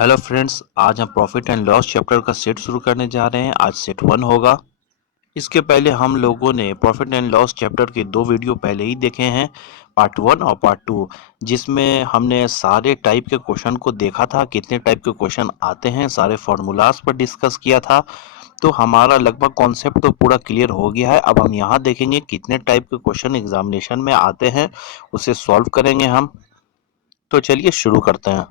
Hello friends, आज हम profit and loss chapter का सेट शुरू करने जा रहे हैं। आज सेट 1 होगा। इसके पहले हम लोगों ने प्रॉफिट एंड लॉस चैप्टर के 2 वीडियो पहले ही देखे हैं, पार्ट 1 और पार्ट 2, जिसमें हमने सारे टाइप के क्वेश्चन को देखा था, कितने टाइप के क्वेश्चन आते हैं, सारे फॉर्मूलाज पर डिस्कस किया था। तो हमारा लगभग कॉन्सेप्ट तो पूरा क्लियर हो गया है। अब हम यहाँ देखेंगे कितने टाइप के क्वेश्चन एग्जामिनेशन में आते हैं, उसे सॉल्व करेंगे हम। तो चलिए शुरू करते हैं।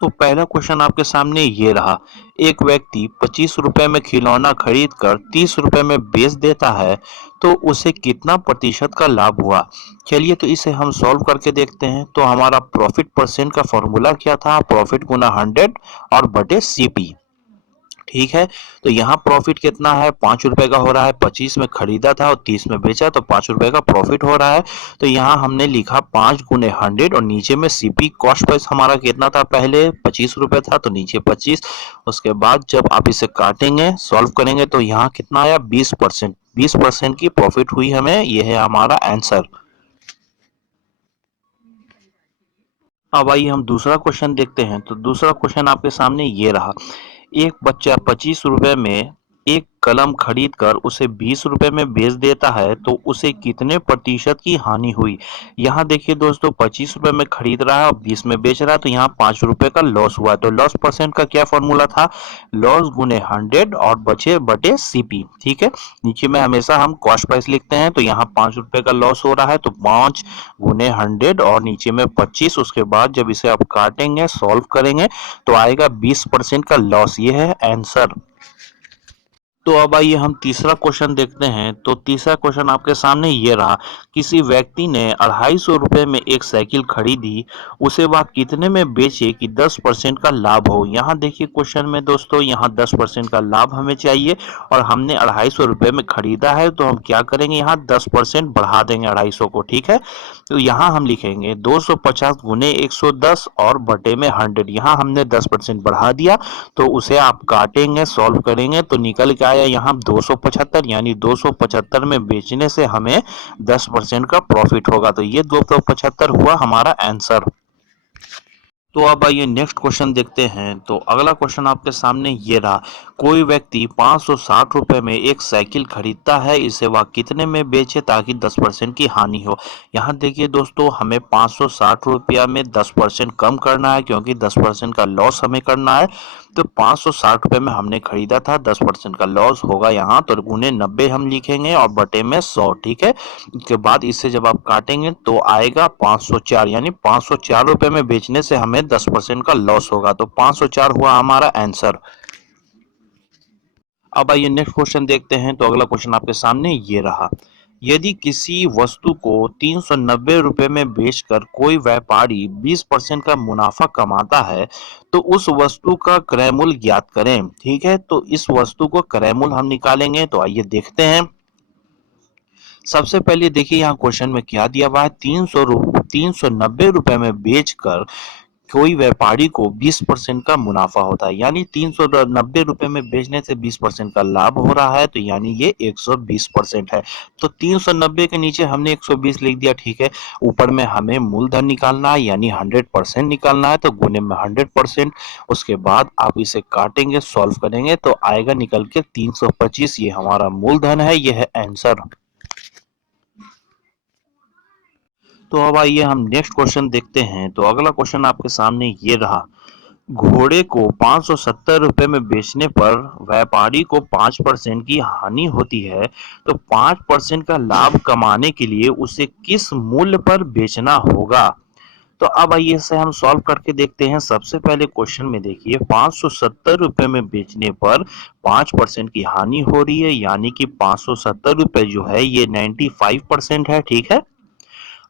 तो पहला क्वेश्चन आपके सामने ये रहा। एक व्यक्ति 25 रुपए में खिलौना खरीद कर 30 रुपए में बेच देता है, तो उसे कितना प्रतिशत का लाभ हुआ। चलिए तो इसे हम सॉल्व करके देखते हैं। तो हमारा प्रॉफिट परसेंट का फॉर्मूला क्या था? प्रॉफिट गुना 100 और बटे सीपी। ठीक है। तो यहाँ प्रॉफिट कितना है? 5 रुपए का हो रहा है। 25 में खरीदा था और 30 में बेचा, तो 5 रुपए का प्रॉफिट हो रहा है। तो यहाँ हमने लिखा 5 गुने 100 और नीचे में सीपी कॉस्ट प्राइस हमारा कितना था? पहले 25 रुपए था, तो नीचे 25। उसके बाद जब आप इसे काटेंगे, सॉल्व करेंगे, तो यहाँ कितना आया? 20%। 20% की प्रॉफिट हुई हमें। यह है हमारा आंसर। अब आइए हम दूसरा क्वेश्चन देखते हैं। तो दूसरा क्वेश्चन आपके सामने ये रहा। एक बच्चा 25 रुपए में एक कलम खरीद कर उसे 20 रुपए में बेच देता है, तो उसे कितने प्रतिशत की हानि हुई। यहाँ देखिए दोस्तों, 25 रुपए में खरीद रहा है और 20 में बेच रहा है, तो यहाँ 5 रुपए का लॉस हुआ। तो लॉस परसेंट का क्या फॉर्मूला था? लॉस गुने 100 और बचे बटे सीपी। ठीक है। नीचे में हमेशा हम कॉस्ट प्राइस लिखते हैं। तो यहाँ 5 रुपए का लॉस हो रहा है, तो 5 गुने 100 और नीचे में 25। उसके बाद जब इसे आप काटेंगे, सॉल्व करेंगे, तो आएगा 20% का लॉस। ये है आंसर। तो अब आइए हम तीसरा क्वेश्चन देखते हैं। तो तीसरा क्वेश्चन आपके सामने ये रहा। किसी व्यक्ति ने 250 रुपए में एक साइकिल खरीदी, उसे वह कितने में बेचे कि 10% का लाभ हो। यहाँ देखिए क्वेश्चन में दोस्तों, यहाँ 10% का लाभ हमें चाहिए और हमने 250 रुपए में खरीदा है, तो हम क्या करेंगे? यहाँ 10% बढ़ा देंगे 250 को। ठीक है। तो यहाँ हम लिखेंगे 250 गुने 110 और बटे में 100। यहाँ हमने 10% बढ़ा दिया, तो उसे आप काटेंगे, सॉल्व करेंगे, तो निकल के आया यहाँ 275। यानी 275 में बेचने से हमें 10% का प्रॉफिट होगा। तो ये 275 हुआ हमारा आंसर। तो अब आइए नेक्स्ट क्वेश्चन देखते हैं। तो अगला क्वेश्चन आपके सामने ये रहा। कोई व्यक्ति 560 रुपए में एक साइकिल खरीदता है, इसे वह कितने में बेचे ताकि 10% की हानि हो। यहाँ देखिए दोस्तों, हमें 560 रुपया में 10% कम करना है, क्योंकि 10% का लॉस हमें करना है। तो 560 रुपए में हमने खरीदा था, 10% का लॉस होगा यहाँ, तो गुने 90 हम लिखेंगे और बटे में 100। ठीक है। उसके बाद इसे जब आप काटेंगे, तो आएगा 504। यानी 504 रुपए में बेचने से हमें 10% का लॉस होगा। तो 504 हुआ हमारा आंसर। अब आइए नेक्स्ट क्वेश्चन देखते हैं। तो अगला क्वेश्चन आपके सामने ये रहा। यदि किसी वस्तु को 390 रुपए में बेचकर कोई व्यापारी 20% का मुनाफा कमाता है, तो उस वस्तु का क्रय मूल्य ज्ञात करें। ठीक है। तो इस वस्तु को क्रय मूल्य हम निकालेंगे। तो आइए देखते हैं। सबसे पहले देखिए यहाँ क्वेश्चन में क्या दिया हुआ है। 390 रुपए में बेचकर कोई व्यापारी को 20% का मुनाफा होता है। यानी 390 रुपए में बेचने से 20% का लाभ हो रहा है, तो यानी ये 120% है। तो 390 के नीचे हमने 120 लिख दिया। ठीक है। ऊपर में हमें मूलधन निकालना है, यानी 100% निकालना है, तो गुने में 100%। उसके बाद आप इसे काटेंगे, सॉल्व करेंगे, तो आएगा निकल के 325। ये हमारा मूलधन है। ये है आंसर। तो अब आइए हम नेक्स्ट क्वेश्चन देखते हैं। तो अगला क्वेश्चन आपके सामने ये रहा। घोड़े को 570 रुपए में बेचने पर व्यापारी को 5% की हानि होती है, तो 5% का लाभ कमाने के लिए उसे किस मूल्य पर बेचना होगा। तो अब आइए इसे हम सॉल्व करके देखते हैं। सबसे पहले क्वेश्चन में देखिए, 570 रुपए में बेचने पर 5% की हानि हो रही है, यानी कि 570 रुपए जो है ये 95% है। ठीक है।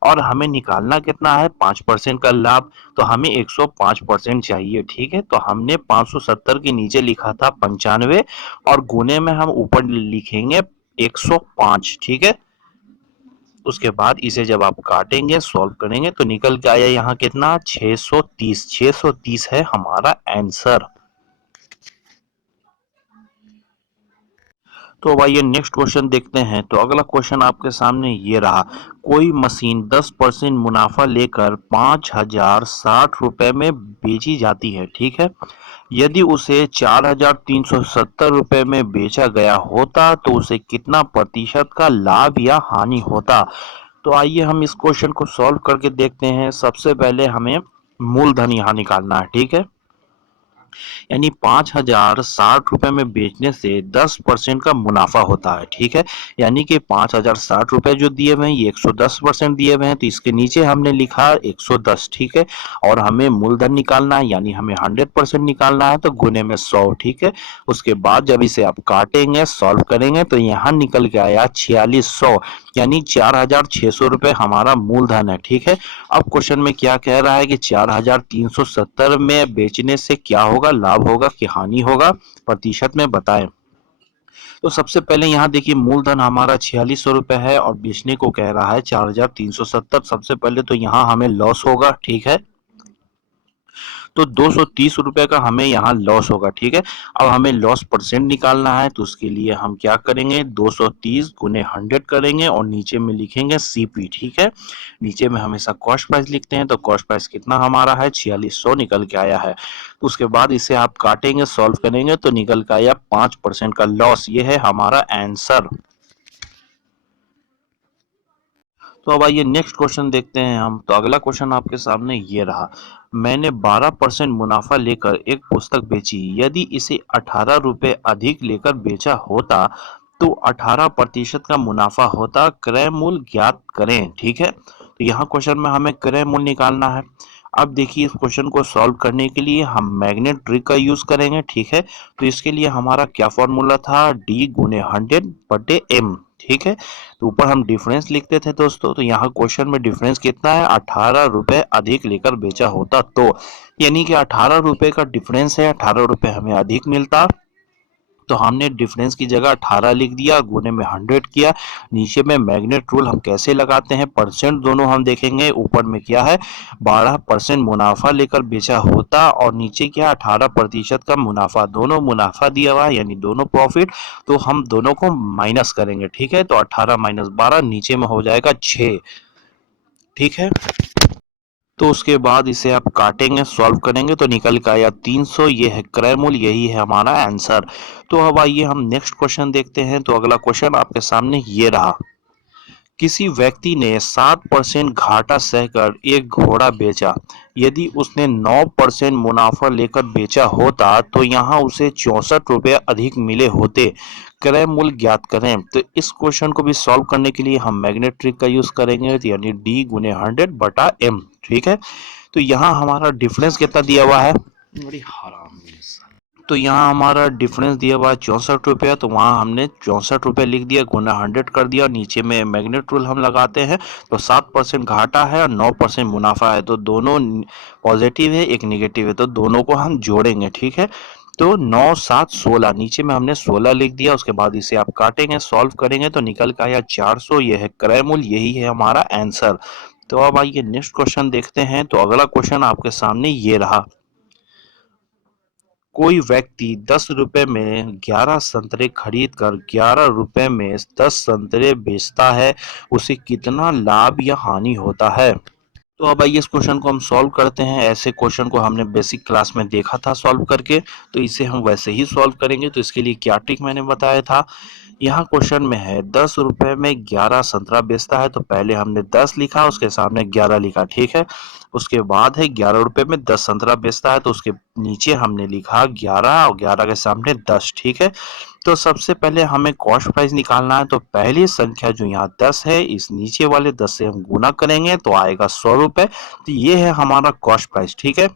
और हमें निकालना कितना है? 5% का लाभ। तो हमें 105% चाहिए। ठीक है। तो हमने 570 के नीचे लिखा था 95 और गुने में हम ऊपर लिखेंगे 105। ठीक है। उसके बाद इसे जब आप काटेंगे, सॉल्व करेंगे, तो निकल के आया यहाँ कितना? 630। 630 है हमारा आंसर। तो अब आइए नेक्स्ट क्वेश्चन देखते हैं। तो अगला क्वेश्चन आपके सामने ये रहा। कोई मशीन 10% मुनाफा लेकर 5,060 रुपए में बेची जाती है, ठीक है। यदि उसे 4,370 रुपए में बेचा गया होता तो उसे कितना प्रतिशत का लाभ या हानि होता। तो आइए हम इस क्वेश्चन को सॉल्व करके देखते हैं। सबसे पहले हमें मूलधन यहाँ निकालना है, ठीक है। यानी 5,060 रुपए में बेचने से 10% का मुनाफा होता है, ठीक है। यानी कि 5,060 रुपए जो दिए हुए हैं ये 110% दिए हुए हैं, तो इसके नीचे हमने लिखा 110, ठीक है। और हमें मूलधन निकालना है, यानी हमें 100% निकालना है, तो गुने में 100, ठीक है। उसके बाद जब इसे आप काटेंगे, सॉल्व करेंगे, तो यहाँ निकल के आया 4600, यानी 4,600 रुपए हमारा मूलधन है, ठीक है। अब क्वेश्चन में क्या कह रहा है कि 4,370 में बेचने से क्या होगा, लाभ होगा कि हानि होगा, प्रतिशत में बताएं। तो सबसे पहले यहाँ देखिए मूलधन हमारा 4600 रुपए है और बेचने को कह रहा है 4,370। सबसे पहले तो यहाँ हमें लॉस होगा, ठीक है। तो 230 रुपए का हमें यहाँ लॉस होगा, ठीक है। अब हमें लॉस परसेंट निकालना है, तो उसके लिए हम क्या करेंगे, 230 गुने 100 करेंगे और नीचे में लिखेंगे सीपी, ठीक है। नीचे में हमेशा कॉस्ट प्राइस लिखते हैं, तो कॉस्ट प्राइस कितना हमारा है, 4600 निकल के आया है। उसके बाद इसे आप काटेंगे, सॉल्व करेंगे, तो निकल के आया 5% का लॉस। ये है हमारा आंसर। तो अब आइए नेक्स्ट क्वेश्चन देखते हैं हम। तो अगला क्वेश्चन आपके सामने ये रहा। मैंने 12% मुनाफा लेकर एक पुस्तक बेची। यदि इसे 18 रुपए अधिक लेकर बेचा होता तो 18% का मुनाफा होता। क्रय मूल्य ज्ञात करें, ठीक है। तो यहाँ क्वेश्चन में हमें क्रय मूल्य निकालना है। अब देखिए इस क्वेश्चन को सॉल्व करने के लिए हम मैग्नेट ट्रिक का यूज करेंगे, ठीक है। तो इसके लिए हमारा क्या फॉर्मूला था, डी गुने 100/m, ठीक है। तो ऊपर हम डिफरेंस लिखते थे दोस्तों, तो यहाँ क्वेश्चन में डिफरेंस कितना है, 18 रुपए अधिक लेकर बेचा होता तो, यानी कि 18 रुपए का डिफरेंस है, 18 रुपए हमें अधिक मिलता। तो हमने डिफरेंस की जगह 18 लिख दिया, गुने में 100 किया। नीचे में मैग्नेट रूल हम कैसे लगाते हैं, परसेंट दोनों हम देखेंगे। ऊपर में क्या है, 12% मुनाफा लेकर बेचा होता और नीचे क्या, 18% का मुनाफा। दोनों मुनाफा दिया हुआ है यानी दोनों प्रॉफिट, तो हम दोनों को माइनस करेंगे, ठीक है। तो 18 माइनस 12 नीचे में हो जाएगा 6, ठीक है। तो उसके बाद इसे आप काटेंगे, सॉल्व करेंगे, तो निकल के आया 300। ये है क्रय मूल्य, यही है हमारा आंसर। तो अब आइए हम नेक्स्ट क्वेश्चन देखते हैं। तो अगला क्वेश्चन आपके सामने ये रहा। किसी व्यक्ति ने 7% घाटा सहकर एक घोड़ा बेचा। यदि उसने 9% मुनाफा लेकर बेचा होता तो यहाँ उसे 64 रुपए अधिक मिले होते। क्रय मूल्य ज्ञात करें। तो इस क्वेश्चन को भी सॉल्व करने के लिए हम मैग्नेट ट्रिक का यूज करेंगे, तो यानी डी गुने 100/m, ठीक है। तो यहाँ हमारा डिफरेंस कितना दिया हुआ है, बड़ी हराम। तो यहाँ हमारा डिफरेंस दिया हुआ है 64 रुपया, तो वहाँ हमने 64 रुपये लिख दिया, गुना 100 कर दिया। नीचे में मैग्नेट रूल हम लगाते हैं, तो 7% घाटा है और 9% मुनाफा है, तो दोनों पॉजिटिव है, एक निगेटिव है, तो दोनों को हम जोड़ेंगे, ठीक है। तो 9 7 16, नीचे में हमने 16 लिख दिया। उसके बाद इसे आप काटेंगे, सॉल्व करेंगे, तो निकल के आया 400। यह है क्रय मूल्य, यही है हमारा आंसर। तो अब आइए नेक्स्ट क्वेश्चन देखते हैं। तो अगला क्वेश्चन आपके सामने ये रहा। कोई व्यक्ति 10 रुपए में 11 संतरे खरीद कर 11 रुपए में 10 संतरे बेचता है, उसे कितना लाभ या हानि होता है। तो अब आइए इस क्वेश्चन को हम सॉल्व करते हैं। ऐसे क्वेश्चन को हमने बेसिक क्लास में देखा था सॉल्व करके, तो इसे हम वैसे ही सॉल्व करेंगे। तो इसके लिए क्या ट्रिक मैंने बताया था। यहाँ क्वेश्चन में है 10 रुपए में 11 संतरा बेचता है, तो पहले हमने 10 लिखा, उसके सामने 11 लिखा, ठीक है। उसके बाद है 11 रुपए में 10 संतरा बेचता है, तो उसके नीचे हमने लिखा 11 और 11 के सामने 10, ठीक है। तो सबसे पहले हमें कॉस्ट प्राइस निकालना है, तो पहली संख्या जो यहाँ 10 है, इस नीचे वाले 10 से हम गुना करेंगे तो आएगा 100 रुपए। तो ये है हमारा कॉस्ट प्राइस, ठीक है।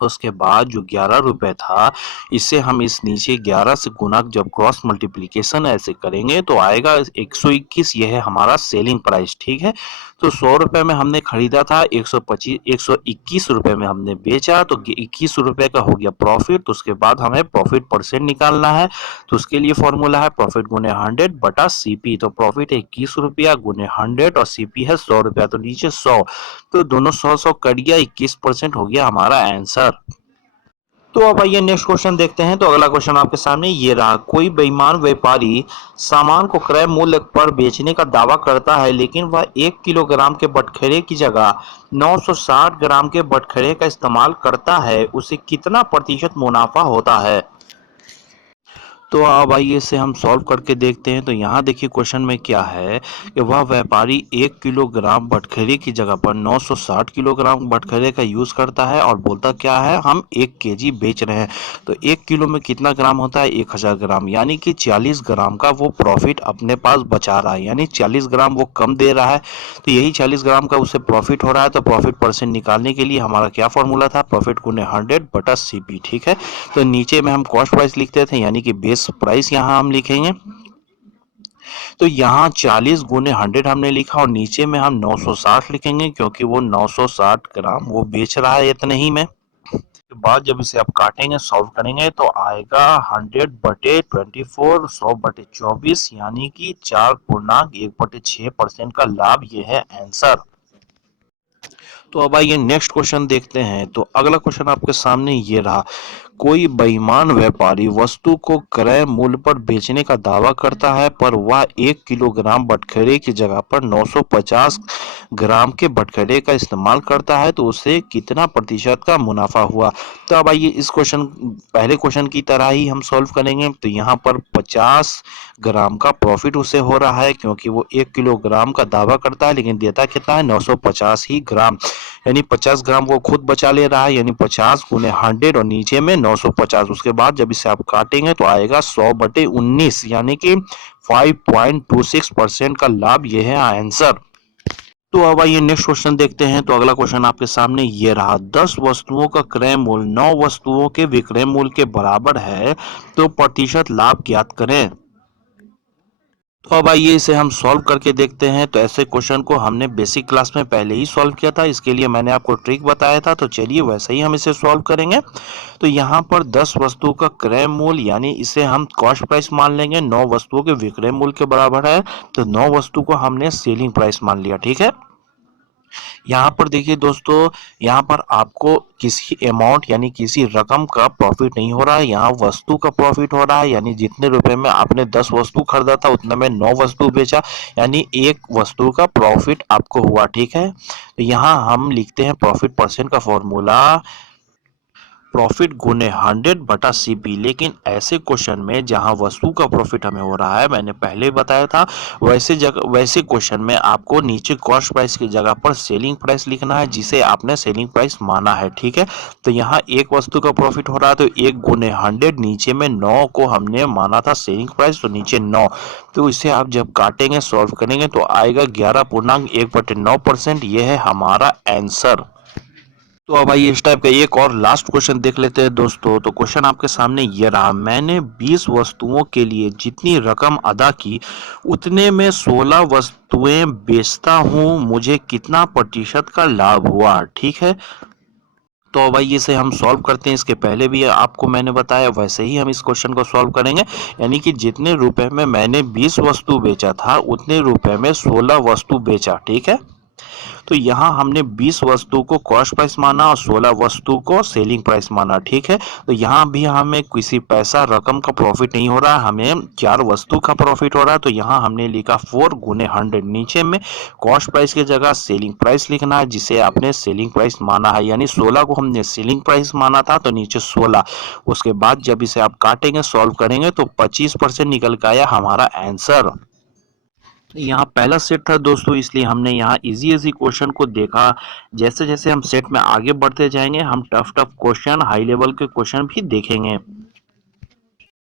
उसके बाद जो 11 रुपए था, इसे हम इस नीचे 11 से गुना जब क्रॉस मल्टीप्लीकेशन ऐसे करेंगे तो आएगा 121। यह है हमारा सेलिंग प्राइस, ठीक है। तो 100 रुपए में हमने खरीदा था, 121 रुपए में हमने बेचा, तो 21 रुपए का हो गया प्रॉफिट। तो उसके बाद हमें प्रॉफिट परसेंट निकालना है, तो उसके लिए फॉर्मूला है प्रॉफिट गुने 100/सीपी। तो प्रॉफिट है 21 रुपया गुने 100 और सीपी है 100 रुपया, तो नीचे 100। तो दोनों 100 100 कट गया, 21% हो गया हमारा आंसर। तो अब आइए नेक्स्ट क्वेश्चन देखते हैं। तो अगला क्वेश्चन आपके सामने ये रहा, कोई बेईमान व्यापारी सामान को क्रय मूल्य पर बेचने का दावा करता है, लेकिन वह 1 किलोग्राम के बटखरे की जगह 960 ग्राम के बटखरे का इस्तेमाल करता है, उसे कितना प्रतिशत मुनाफा होता है? तो अब आइए इसे हम सॉल्व करके देखते हैं। तो यहाँ देखिए क्वेश्चन में क्या है कि वह व्यापारी 1 किलोग्राम बटखरे की जगह पर 960 किलोग्राम बटखरे का यूज करता है और बोलता क्या है, हम 1 केजी बेच रहे हैं। तो 1 किलो में कितना ग्राम होता है, 1000 ग्राम, यानी कि 40 ग्राम का वो प्रॉफिट अपने पास बचा रहा है, यानी 40 ग्राम वो कम दे रहा है। तो यही 40 ग्राम का उसे प्रॉफिट हो रहा है। तो प्रॉफिट परसेंट निकालने के लिए हमारा क्या फॉर्मूला था, प्रॉफिट गुने 100/CP। ठीक है, तो नीचे में हम कॉस्ट प्राइस लिखते थे, यानी कि बेस प्राइस यहाँ हम लिखेंगे। तो यहाँ 40 गुने 100 हमने लिखा और नीचे में हम 960 लिखेंगे, क्योंकि वो 960 ग्राम वो बेच रहा है इतने ही में। के बाद जब इसे आप काटेंगे, सॉल्व करेंगे, तो आएगा 100/24, 100/24, यानी कि 4.1/6% का लाभ। ये है आंसर। तो अब आइए नेक्स्ट क्वेश्चन देखते हैं। तो अगला क्वेश्चन आपके सामने ये रहा, कोई बेईमान व्यापारी वस्तु को क्रय मूल्य पर बेचने का दावा करता है, पर वह 1 किलोग्राम बटखरे की जगह पर 950 ग्राम के बटखरे का इस्तेमाल करता है, तो उसे कितना प्रतिशत का मुनाफा हुआ? तो अब आइए इस क्वेश्चन, पहले क्वेश्चन की तरह ही हम सॉल्व करेंगे। तो यहाँ पर 50 ग्राम का प्रॉफिट उसे हो रहा है, क्योंकि वो 1 किलोग्राम का दावा करता है लेकिन देता कितना है, 950 ही ग्राम, यानी 50 ग्राम वो खुद बचा ले रहा है, यानी 50 गुने 100 और नीचे में 950। उसके बाद जब इसे आप काटेंगे तो आएगा 100/19, यानी कि 5.26% का लाभ। ये है आंसर। तो अब आइए नेक्स्ट क्वेश्चन देखते हैं। तो अगला क्वेश्चन आपके सामने ये रहा, 10 वस्तुओं का क्रय मूल्य 9 वस्तुओं के विक्रय मूल्य के बराबर है, तो प्रतिशत लाभ ज्ञात करें। तो अब आइए इसे हम सॉल्व करके देखते हैं। तो ऐसे क्वेश्चन को हमने बेसिक क्लास में पहले ही सॉल्व किया था, इसके लिए मैंने आपको ट्रिक बताया था। तो चलिए वैसे ही हम इसे सॉल्व करेंगे। तो यहाँ पर 10 वस्तुओं का क्रय मूल्य, यानी इसे हम कॉस्ट प्राइस मान लेंगे, 9 वस्तुओं के विक्रय मूल्य के बराबर है। तो 9 वस्तु को हमने सेलिंग प्राइस मान लिया। ठीक है, यहाँ पर देखिए दोस्तों, यहाँ पर आपको किसी अमाउंट यानी किसी रकम का प्रॉफिट नहीं हो रहा है, यहाँ वस्तु का प्रॉफिट हो रहा है। यानी जितने रुपए में आपने 10 वस्तु खरीदा था, उतने में 9 वस्तु बेचा, यानी एक वस्तु का प्रॉफिट आपको हुआ। ठीक है, तो यहाँ हम लिखते हैं प्रॉफिट परसेंट का फॉर्मूला, प्रॉफिट गुने 100/CP। लेकिन ऐसे क्वेश्चन में जहां वस्तु का प्रॉफिट हमें हो रहा है, मैंने पहले बताया था, वैसे क्वेश्चन में आपको नीचे कॉस्ट प्राइस की जगह पर सेलिंग प्राइस लिखना है, जिसे आपने सेलिंग प्राइस माना है। ठीक है, तो यहाँ एक वस्तु का प्रॉफिट हो रहा है, तो 1 गुने 100, नीचे में 9 को हमने माना था सेलिंग प्राइस, तो नीचे 9। तो इसे आप जब काटेंगे, सॉल्व करेंगे, तो आएगा 11.1/9%। यह है हमारा आंसर। तो अब आइए इस टाइप का एक और लास्ट क्वेश्चन देख लेते हैं दोस्तों। तो क्वेश्चन आपके सामने ये रहा, मैंने 20 वस्तुओं के लिए जितनी रकम अदा की, उतने में 16 वस्तुएं बेचता हूं, मुझे कितना प्रतिशत का लाभ हुआ? ठीक है, तो भाई इसे हम सॉल्व करते हैं। इसके पहले भी आपको मैंने बताया, वैसे ही हम इस क्वेश्चन को सॉल्व करेंगे। यानी कि जितने रुपए में मैंने 20 वस्तु बेचा था, उतने रुपए में 16 वस्तु बेचा। ठीक है, तो यहाँ हमने 20 वस्तु को कॉस्ट प्राइस माना और 16 वस्तु को सेलिंग प्राइस माना। ठीक है, तो यहाँ भी हमें किसी पैसा रकम का प्रॉफिट नहीं हो रहा, हमें 4 वस्तु का प्रॉफिट हो रहा है। तो यहाँ हमने लिखा 4 गुने 100, नीचे में कॉस्ट प्राइस की जगह सेलिंग प्राइस लिखना है, जिसे आपने सेलिंग प्राइस माना है, यानी 16 को हमने सेलिंग प्राइस माना था, तो नीचे 16। उसके बाद जब इसे आप काटेंगे, सॉल्व करेंगे, तो 25% निकल के आया हमारा आंसर। यहाँ पहला सेट था दोस्तों, इसलिए हमने यहाँ इजी इजी क्वेश्चन को देखा। जैसे जैसे हम सेट में आगे बढ़ते जाएंगे, हम tough tough question, high level के क्वेश्चन भी देखेंगे।